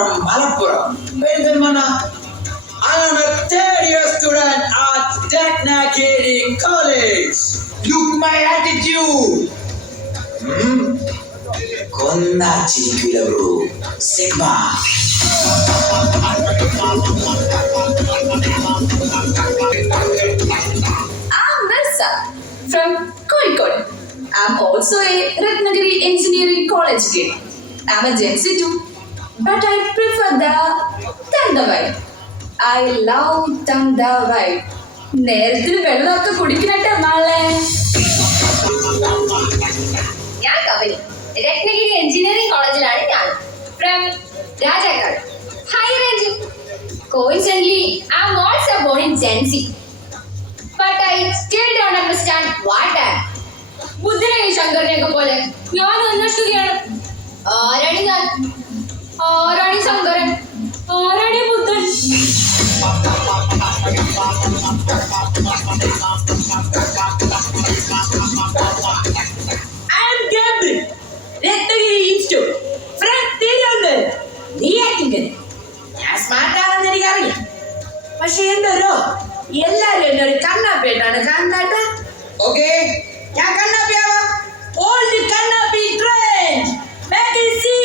from Malappuram. Perinthalmanna. I am a third-year student at Technacademy College. Look my attitude. Konna chirikula bro. Sigma. I'm Mirza from Kozhikode. I'm also a Ratnagiri Engineering College kid. I'm a Gen Z too, but I prefer the Tanda vibe. I love Tanda vibe. നേരത്തിന് വെള്ളമൊക്കെ കുടിക്കണട്ടെ നാളെ. ഞാൻ കവലി Ratnagiri engineering കോളേജിലാണ് ഞാൻ from Rajakkad high range coincidentally I'm also born in Gen Z but I still don't understand what I am ബുദ്ധനെയും ശങ്കരനെയൊക്കെ പോലെ ഞാൻ അന്വേഷിക്കുകയാണ് ആരാണ് ഞാൻ ആരാണ് ശങ്കരൻ ആരാണ് ബുദ്ധൻ I'm Gabriel, Ratnagiri Institute, from Tirunelveli. നീ ആക്ടിങ് ഞാൻ സ്മാർട്ട് ആണെന്ന് എനിക്കറിയാം, പക്ഷെ എന്തോ എല്ലാരും എന്നെ ഒരു കണ്ണാപ്പിയായിട്ടാണ് കണ്ടാട്ട്. ഓക്കെ, ഞാൻ കണ്ണാപ്പിയാവാം. Old Kannappi trend make it see.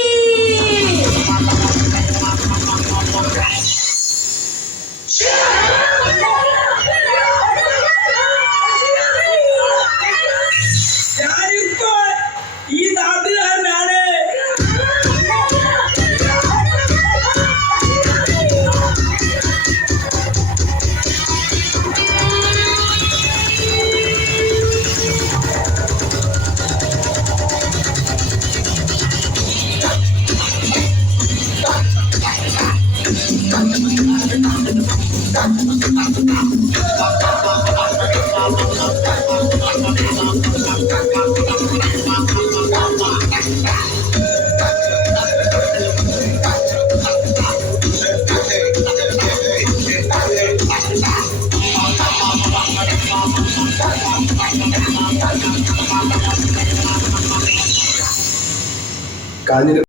ഞാനിപ്പോൾ ഈ നാട്ടുകാരനാണ്. കാഞ്ഞിര